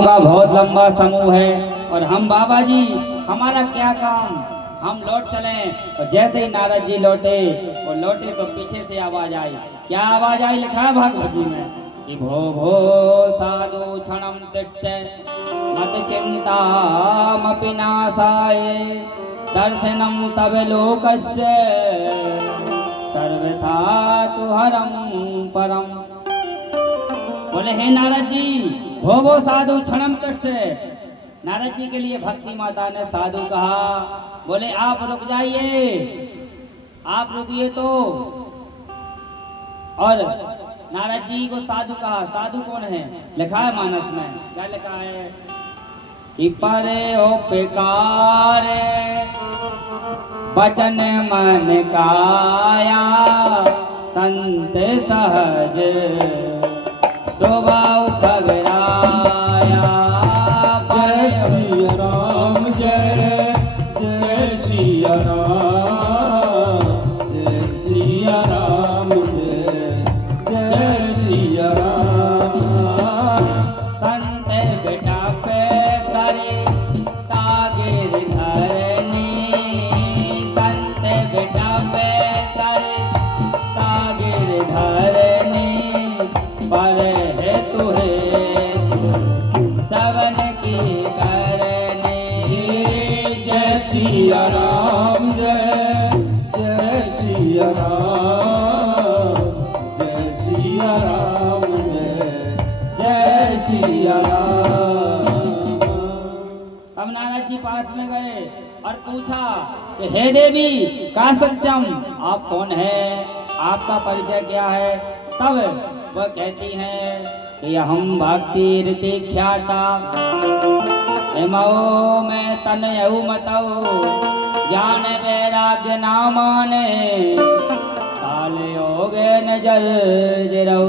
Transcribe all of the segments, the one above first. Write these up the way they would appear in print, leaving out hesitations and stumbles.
का बहुत लंबा समूह है और हम बाबा जी हमारा क्या काम, हम लौट चले। और जैसे ही नारद जी लौटे और लौटे तो पीछे से आवाज आई। क्या आवाज आई? लिखा है भागवत जी में कि भो भो साधु क्षणम तिष्ठ मत चिंता मपि नाशाय दर्शनम तव लोकस्य सर्वथा तुहरम परम। बोले हे नारद जी, भो साधु क्षणम तिष्ठ। नारद जी के लिए भक्ति माता ने साधु कहा। बोले आप रुक जाइए, आप रुकिए तो। और नारद जी को साधु कहा। साधु कौन है? लिखा है मानस में। क्या लिखा है कि परे हो बेकार वचन मन काया संत सहज स्वभाव खगराया। जय सिया राम, जय जय सिया राम, जय सिया राम, जय जय सिया राम। संत बेटा पे तारे तागिर धरनी, संत बेटा पे तारे तागिर धरनी पर है तुहे सवन की करनी। जय सिया राम, जय जय सिया राम, जय सिया राम, जय जय सिया राम। अब नारद जी पास में गए और पूछा कि हे देवी का सत्यम, आप कौन है, आपका परिचय क्या है? तब वह कहती हैं कि हम भक्ति रीति ख्याता मऊ में तनयऊ मतऊ ज्ञान वैराग्य नामाने काल योग नजर जरऊ,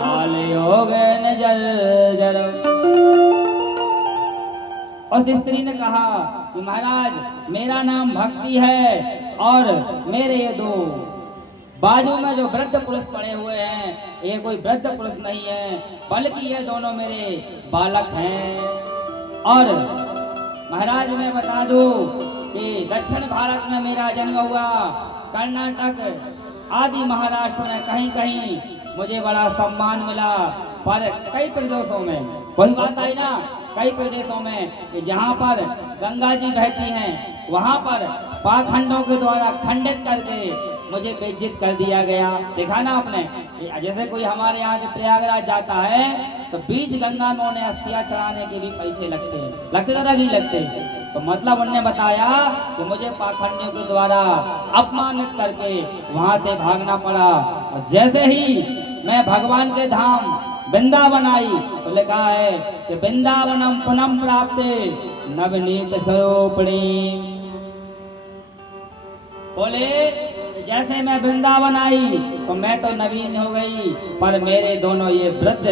काल योग नजर जरऊ। उस स्त्री ने कहा कि महाराज मेरा नाम भक्ति है और मेरे ये दो बाजू में जो वृद्ध पुरुष पड़े हुए हैं ये कोई वृद्ध पुरुष नहीं है बल्कि ये दोनों मेरे बालक हैं। और महाराज मैं बता दूं कि दक्षिण भारत में मेरा जन्म हुआ, कर्नाटक आदि महाराष्ट्र में कहीं कहीं मुझे बड़ा सम्मान मिला, पर कई प्रदेशों में कोई बात आई ना, कई प्रदेशों में कि जहाँ पर गंगा जी बहती हैं वहाँ पर पाखंडों के द्वारा खंडित करके मुझे बेइज्जत कर दिया गया। देखा ना आपने, जैसे कोई हमारे यहाँ से प्रयागराज जाता है तो बीच गंगा में उन्हें अस्थियां चढ़ाने के भी पैसे लगते हैं, लगते तरह ही लगते। तो मतलब उन्होंने बताया कि मुझे पाखंडियों के द्वारा अपमानित करके वहां से भागना पड़ा। और जैसे ही मैं भगवान के धाम वृंदावन आई तो लिखा है कि वृंदावनम पुनम प्राप्ते नवनीत स्वरूपिणी। बोले जैसे मैं वृंदावन आई तो मैं तो नवीन हो गई, पर मेरे दोनों ये वृद्ध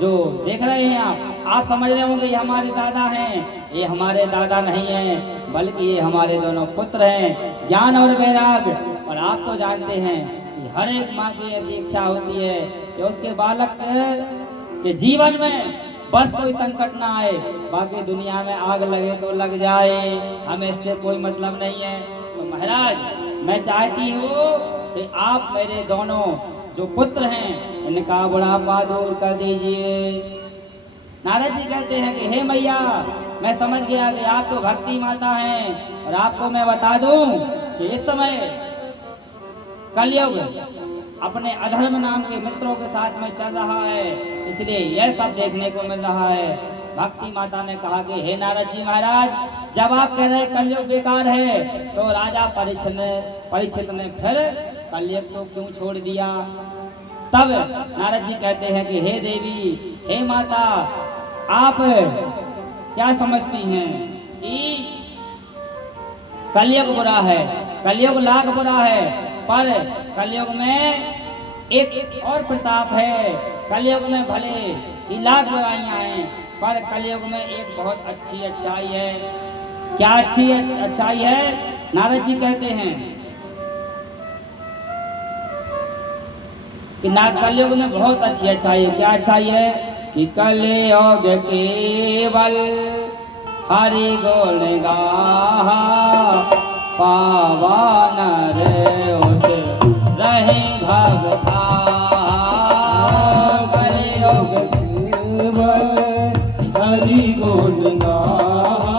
जो देख रहे हैं आप समझ रहे होंगे ये हमारे दादा हैं। ये हमारे दादा नहीं हैं बल्कि ये हमारे दोनों पुत्र हैं, ज्ञान और वैराग। और आप तो जानते हैं कि हर एक माँ की ऐसी इच्छा होती है कि उसके बालक के जीवन में बस कोई संकट ना आए, बाकी दुनिया में आग लगे तो लग जाए, हमें इससे कोई मतलब नहीं है। तो महाराज मैं चाहती हूँ कि आप मेरे दोनों जो पुत्र हैं इनका बुढ़ापा दूर कर दीजिए। नारद जी कहते हैं कि हे मैया मैं समझ गया कि आप तो भक्ति माता हैं, और आपको मैं बता दूं कि इस समय कलयुग अपने अधर्म नाम के मित्रों के साथ में चल रहा है, इसलिए यह सब देखने को मिल रहा है। भक्ति माता ने कहा कि हे नारद जी महाराज जब आप कह रहे कलयुग बेकार है तो राजा परीक्षित ने फिर कलयुग तो क्यों छोड़ दिया? तब नारद जी कहते हैं कि हे देवी हे माता आप क्या समझती हैं कि कलयुग बुरा है, कलयुग लाख बुरा है, पर कलयुग में एक और प्रताप है। कलयुग में भले ही लाख बुराइयां हैं पर कलयुग में एक बहुत अच्छी अच्छाई है। क्या अच्छी अच्छाई है? नारद जी कहते हैं कि कलयुग में बहुत अच्छी अच्छाई है। क्या अच्छाई है? कि कलयुग केवल हरि गुण गाहा पावन रे उठ रहे भगता कलयुग केवल हरि गुण गाहा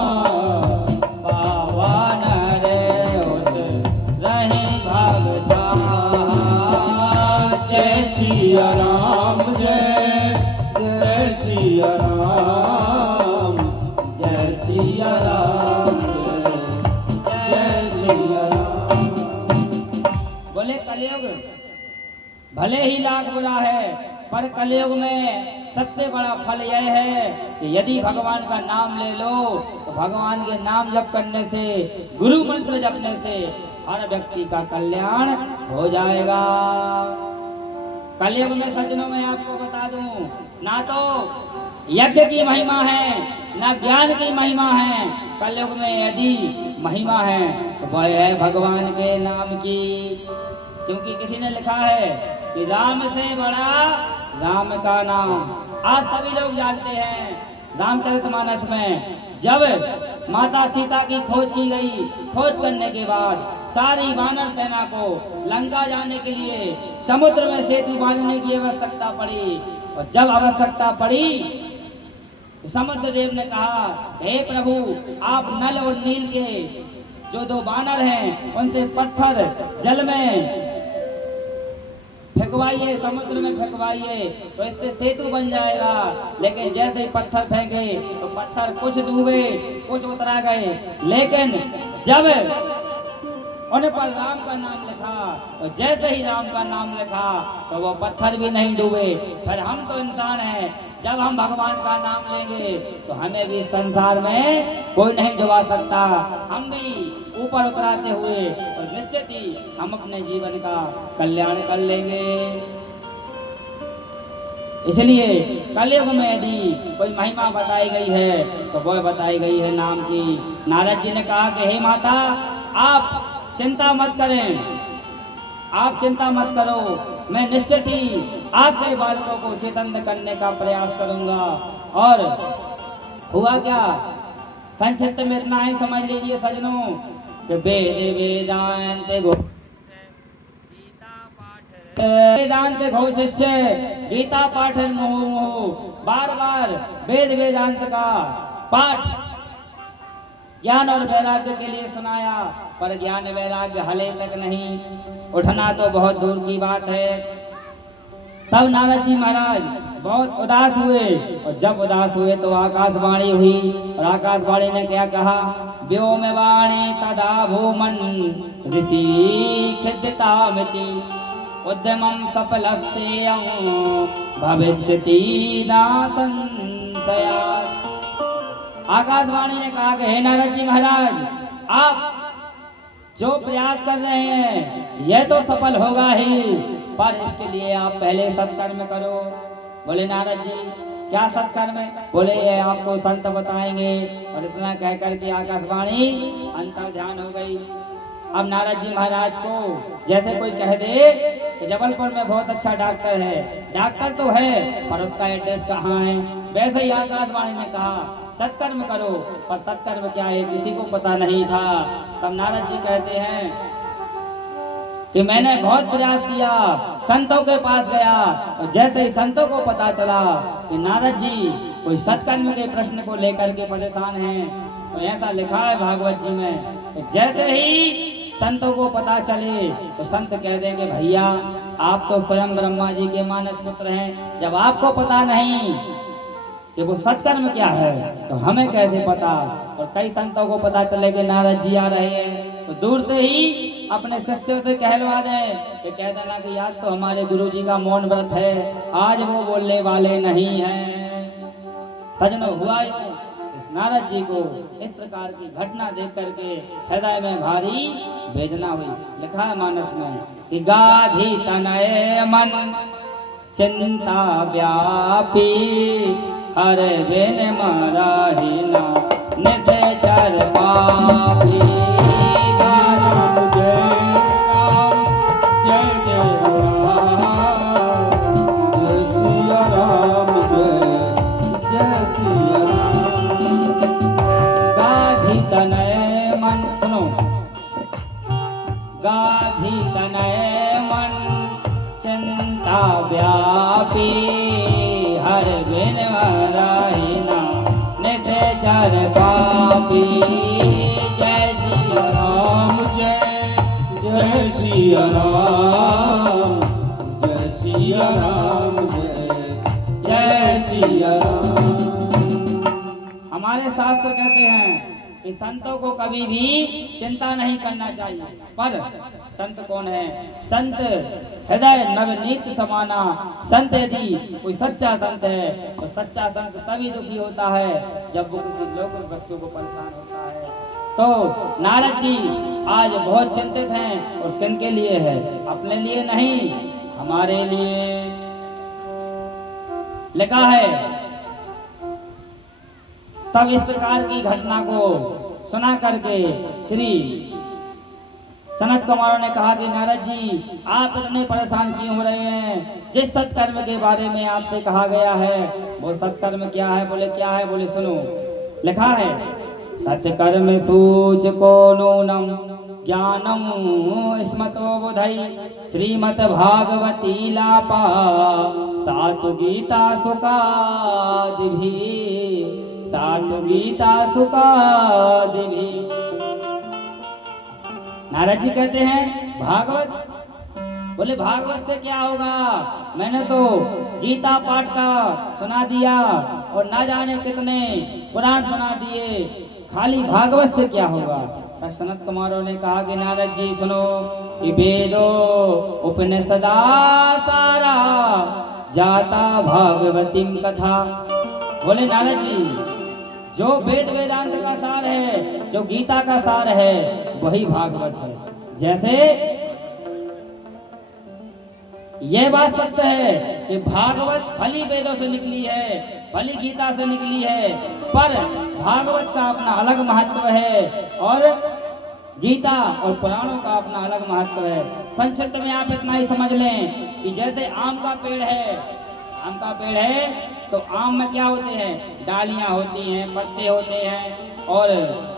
पावन रे उठ रहे भगता जय सिया राम जय सिया राम जय सिया राम जय सिया राम। बोले कलयुग भले ही लाख बुरा है पर कलयुग में सबसे बड़ा फल यह है कि यदि भगवान का नाम ले लो तो भगवान के नाम जप करने से गुरु मंत्र जपने से हर व्यक्ति का कल्याण हो जाएगा। कलयुग में सज्जनों में आपको बता दूं ना तो यज्ञ की महिमा है ना ज्ञान की महिमा है। कलयुग में यदि महिमा है तो वह है भगवान के नाम की, क्योंकि किसी ने लिखा है कि राम से बड़ा राम का नाम। आज सभी लोग जानते हैं रामचरितमानस में जब माता सीता की खोज की गई, खोज करने के बाद सारी वानर सेना को लंका जाने के लिए समुद्र में सेतु बांधने की आवश्यकता पड़ी। और जब आवश्यकता पड़ी तो समुद्र देव ने कहा, हे प्रभु आप नल और नील के जो दो वानर हैं उनसे पत्थर जल में फेंकवाइए, समुद्र में फेंकवाइए तो इससे सेतु बन जाएगा। लेकिन जैसे ही पत्थर फेंके तो पत्थर कुछ डूबे कुछ उतरा गए, लेकिन जब उन पर राम का नाम लिखा और जैसे ही राम का नाम लिखा तो वो पत्थर भी नहीं डूबे। फिर हम तो इंसान हैं, जब हम भगवान का नाम लेंगे तो हमें भी संसार में कोई नहीं डुबा सकता, हम भी ऊपर उतराते हुए और निश्चित ही हम अपने जीवन का कल्याण कर लेंगे। इसलिए कलयुग में यदि कोई महिमा बताई गई है तो वह बताई गई है नाम की। नारद जी ने कहा कि हे माता आप चिंता मत करें, आप चिंता मत करो, मैं निश्चित ही आपके बालकों को चेतन करने का प्रयास करूंगा। और हुआ क्या, संक्षिप्त में इतना ही समझ लीजिए सजनों कि वेदांत घो शिष्य गीता पाठ मुहु बार बार वेद वेदांत का पाठ ज्ञान और वैराग्य के लिए सुनाया, पर ज्ञान वैराग्य हले तक नहीं, उठना तो बहुत दूर की बात है। तब नारद जी महाराज बहुत उदास हुए और जब उदास हुए तो आकाशवाणी हुई और आकाशवाणी ने क्या कहा, व्योम वाणी तदा भूमन ऋषि खिद्यतामिति उद्यमं सफलस्तेयं भविष्यति न संशयात्। आकाशवाणी ने कहा कि हे नारद जी महाराज आप जो प्रयास कर रहे हैं यह तो सफल होगा ही, पर इसके लिए आप पहले सत्कर्म करो। बोले नारद जी क्या सत्कर्म है? बोले ये आपको संत बताएंगे। और इतना कह करके आकाशवाणी अंतर ध्यान हो गई। अब नारद जी महाराज को जैसे कोई कह दे कि जबलपुर में बहुत अच्छा डॉक्टर है, डॉक्टर तो है पर उसका एड्रेस कहाँ है, वैसे ही आकाशवाणी ने कहा सत्कर्म करो, पर सत्कर्म क्या है किसी को पता नहीं था। तब नारद जी कहते हैं कि मैंने बहुत प्रयास किया, संतों के पास गया और जैसे ही संतों को पता चला कि नारद जी कोई सत्कर्म के प्रश्न को लेकर के परेशान हैं, तो ऐसा लिखा है भागवत जी में कि जैसे ही संतों को पता चले तो संत कह देंगे भैया आप तो स्वयं ब्रह्मा जी के मानस पुत्र हैं, जब आपको पता नहीं कि वो सत्कर्म क्या है तो हमें कैसे पता। और कई संतों को पता चले कि नारद जी आ रहे हैं तो दूर से ही अपने शिष्यों से कहलवा दें कि कह देना कि आज तो हमारे गुरु जी का मौन व्रत है, आज वो बोलने वाले नहीं हैं। सजनों हुआ नारद जी को इस प्रकार की घटना देख करके हृदय में भारी वेदना हुई। लिखा है मानस में कि गाधी तनय मन चिंता व्यापी हर बिन मरहिना निश्चर पापी। जय राम जय जय राम जय सिया राम जय सिया राम। गाधी तनय मन, सुनो, गाधी तनय मन चिंता व्यापी, हर बिन रहिना नित्य चर पापी। जय सिया राम, जय सिया राम, जय सिया राम, जय सिया राम। हमारे शास्त्र कहते हैं कि संतों को कभी भी चिंता नहीं करना चाहिए। पर संत कौन है? संत हृदय नवनीत समाना। संत यदि कोई सच्चा संत है तो सच्चा संत तभी दुखी होता है जब वो किसी लोक वस्तु को परेशान होता है। तो नारद जी आज बहुत चिंतित हैं और किनके लिए है? अपने लिए नहीं, हमारे लिए। लिखा है, तब इस प्रकार की घटना को सुना करके श्री सनत कुमार ने कहा कि नारद जी, आप इतने परेशान क्यों हो रहे हैं? जिस सत्कर्म के बारे में आपसे कहा गया है वो सत्कर्म क्या है? बोले क्या है? बोले सुनो, लिखा है, सत्कर्म सूच को नूनम ज्ञानम स्मतो बुधई, श्रीमद् भागवती लापा सातु गीता सुकादिभी, सातु गीता सुकादिभी। नारद जी कहते हैं भागवत, बोले भागवत से क्या होगा? मैंने तो गीता पाठ का सुना दिया और ना जाने कितने पुराण सुना दिए, खाली भागवत से क्या होगा? तब सनत कुमारों ने कहा कि नारद जी सुनो, कि वेदो उपनिषदा सारा जाता भागवतीम कथा। बोले नारद जी, जो वेद वेदांत का सार है, जो गीता का सार है, वही भागवत है। जैसे यह बात सत्य है कि भागवत भली वेदों से निकली है, भली गीता से निकली है, पर भागवत का अपना अलग महत्व है और गीता और पुराणों का अपना अलग महत्व है। संक्षिप्त में आप इतना ही समझ लें कि जैसे आम का पेड़ है, आम का पेड़ है तो आम में क्या होते हैं? डालियां होती हैं, पत्ते होते हैं और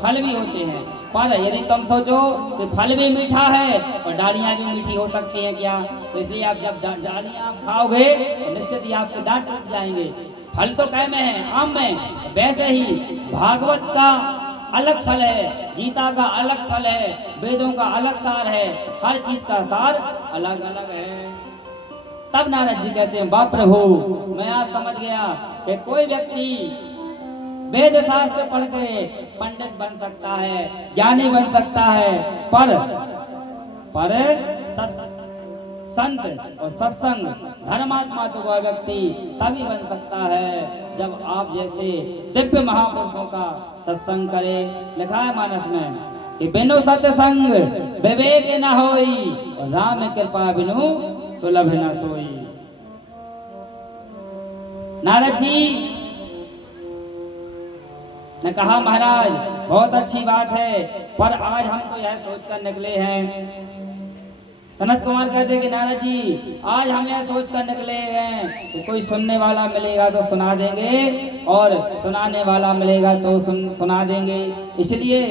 फल भी होते हैं। पर यदि तुम सोचो कि फल भी मीठा है और डालियां भी मीठी हो सकती हैं क्या? तो इसलिए आप जब डालियां खाओगे तो निश्चित ही आपके दांत टूट जाएंगे। फल तो कै में है? आम में। वैसे ही भागवत का अलग फल है, गीता का अलग फल है, वेदों का अलग सार है, हर चीज का सार अलग अलग है। तब नारद जी कहते हैं, बाप प्रभु, मैं आज समझ गया कि कोई व्यक्ति वेद शास्त्र पढ़ के पंडित बन सकता है, ज्ञानी बन सकता है, पर संत और सत्संग धर्मात्मा तो वह व्यक्ति तभी बन सकता है जब आप जैसे दिव्य महापुरुषों का सत्संग करे। लिखा है मानस में कि बिनु सत्संग विवेक न होई और राम कृपा बिनु सुलभ न सोई। नारद जी ने कहा, महाराज बहुत अच्छी बात है, पर आज हम तो यह सोचकर निकले हैं। सनत कुमार कहते कि नारद जी, आज हम यह सोचकर निकले हैं कि कोई सुनने वाला मिलेगा तो सुना देंगे और सुनाने वाला मिलेगा तो सुना देंगे, इसलिए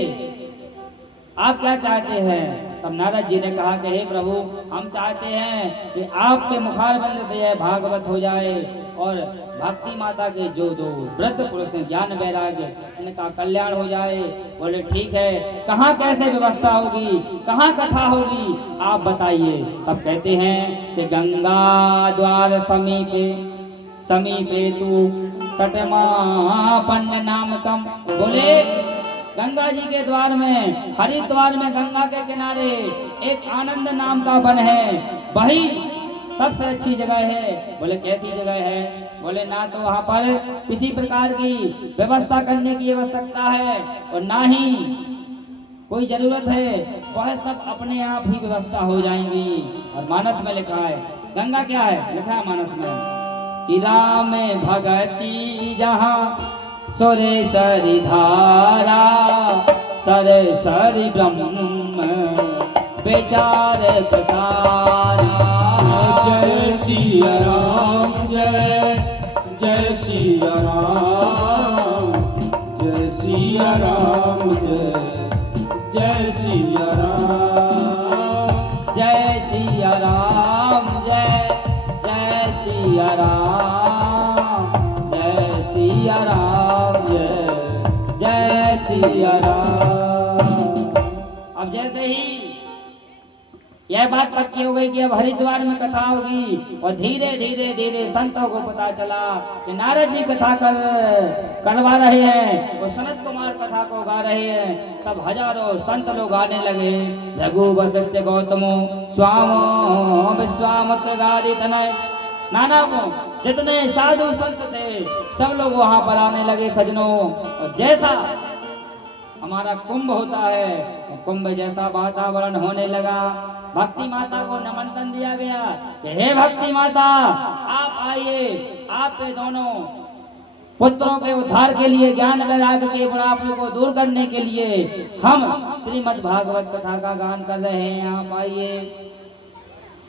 आप क्या चाहते हैं? तब नारद जी ने कहा कि हे प्रभु, हम चाहते हैं कि आपके मुखारबंद से यह भागवत हो जाए और भक्ति माता के जो दो वृद्ध पुरुष हैं, ज्ञान वैराग्य, इनका कल्याण हो जाए। बोले ठीक है, कहाँ कैसे व्यवस्था होगी, कहाँ कथा होगी, आप बताइए। तब कहते हैं कि गंगा द्वार समीपे समीपे तू तटमापन्न नामकम। बोले गंगा जी के द्वार में, हरिद्वार में गंगा के किनारे एक आनंद नाम का वन है, वही सबसे अच्छी जगह है। बोले कैसी जगह है? बोले ना तो वहाँ पर किसी प्रकार की व्यवस्था करने की आवश्यकता है और ना ही कोई जरूरत है, वह सब अपने आप ही व्यवस्था हो जाएंगी। और मानस में लिखा है, गंगा क्या है? लिखा है मानस में कि राम भगति जहाँ सुरेश्वरी धारा, सरस्वती ब्रह्म विचार प्रकारा। जय सिया राम, जय जय सिया राम, जय सिया राम जय सिया राम जय सिया राम जय सिया राम जय सिया राम। अब जैसे ही यह बात पक्की हो गई कि अब हरिद्वार में कथा होगी और धीरे धीरे धीरे संतों को पता चला कि नारद जी कथा करवा रहे हैं और सनत कुमार कथा को गा रहे हैं। तब हजारों संत लोग आने लगे। रघु वशिष्ठ गौतमो स्वामो विश्वामित्र गादी तनय नाना जितने साधु संत थे सब लोग वहां पर आने लगे सजनों। और जैसा हमारा कुंभ होता है कुंभ जैसा वातावरण होने लगा। भक्ति माता को निमंत्रण दिया गया कि हे भक्ति माता आप आइए, आपके दोनों पुत्रों के उद्धार के लिए ज्ञान वैराग्य के बुढ़ापे को दूर करने के लिए हम श्रीमद् भागवत कथा का गान कर रहे हैं, आप आइए।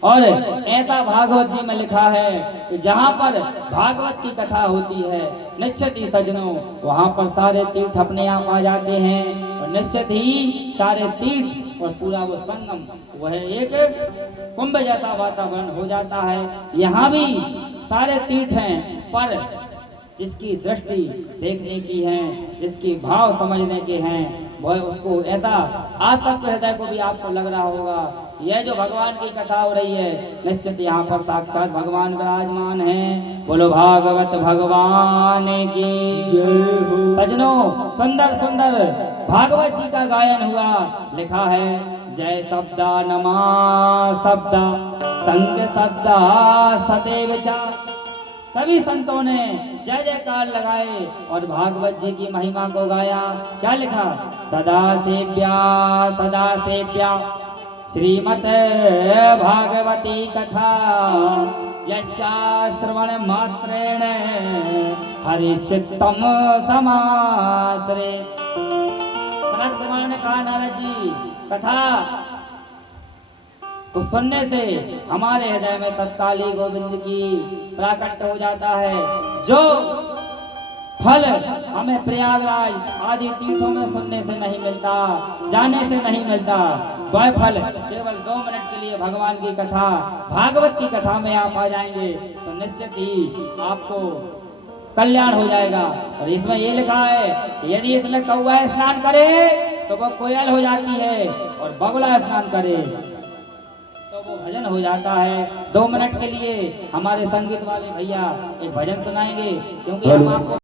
और ऐसा भागवत जी में लिखा है कि जहाँ पर भागवत की कथा होती है निश्चित ही सजनों वहाँ पर सारे तीर्थ अपने आप आ जाते हैं और निश्चित ही सारे तीर्थ और पूरा वो संगम वह एक कुंभ जैसा वातावरण हो जाता है। यहाँ भी सारे तीर्थ हैं पर जिसकी दृष्टि देखने की है, जिसकी भाव समझने के हैं, वह उसको ऐसा आज सबके हृदय को भी आपको लग रहा होगा यह जो भगवान की कथा हो रही है निश्चित यहाँ पर साक्षात भगवान विराजमान हैं। बोलो भागवत भगवान की जय हो। सजनों सुंदर सुंदर भागवत जी का गायन हुआ। लिखा है जय शब्दा नमा शब्दा संग शब्दा सदैव चा। सभी संतों ने जय जयकार लगाए और भागवत जी की महिमा को गाया। क्या लिखा? सदा सेव्या श्रीमत भागवती कथा यस्या श्रवण मात्रेण हरिचित्तम समाश्रे। सनत कुमार ने कहा नारद जी कथा तो सुनने से हमारे हृदय में तत्काली गोविंद की प्राकट हो जाता है। जो फल हमें प्रयागराज आदि तीर्थों में सुनने से नहीं मिलता, जाने से नहीं मिलता, वह फल केवल 2 मिनट के लिए भगवान की कथा भागवत की कथा में आप आ जाएंगे तो निश्चित ही आपको कल्याण हो जाएगा। और इसमें ये लिखा है यदि इसमें कौआ स्नान करे तो वो कोयल हो जाती है और बगुला स्नान करे तो वो भजन हो जाता है। 2 मिनट के लिए हमारे संगीत वाले भैया एक भजन सुनाएंगे क्योंकि हम आपको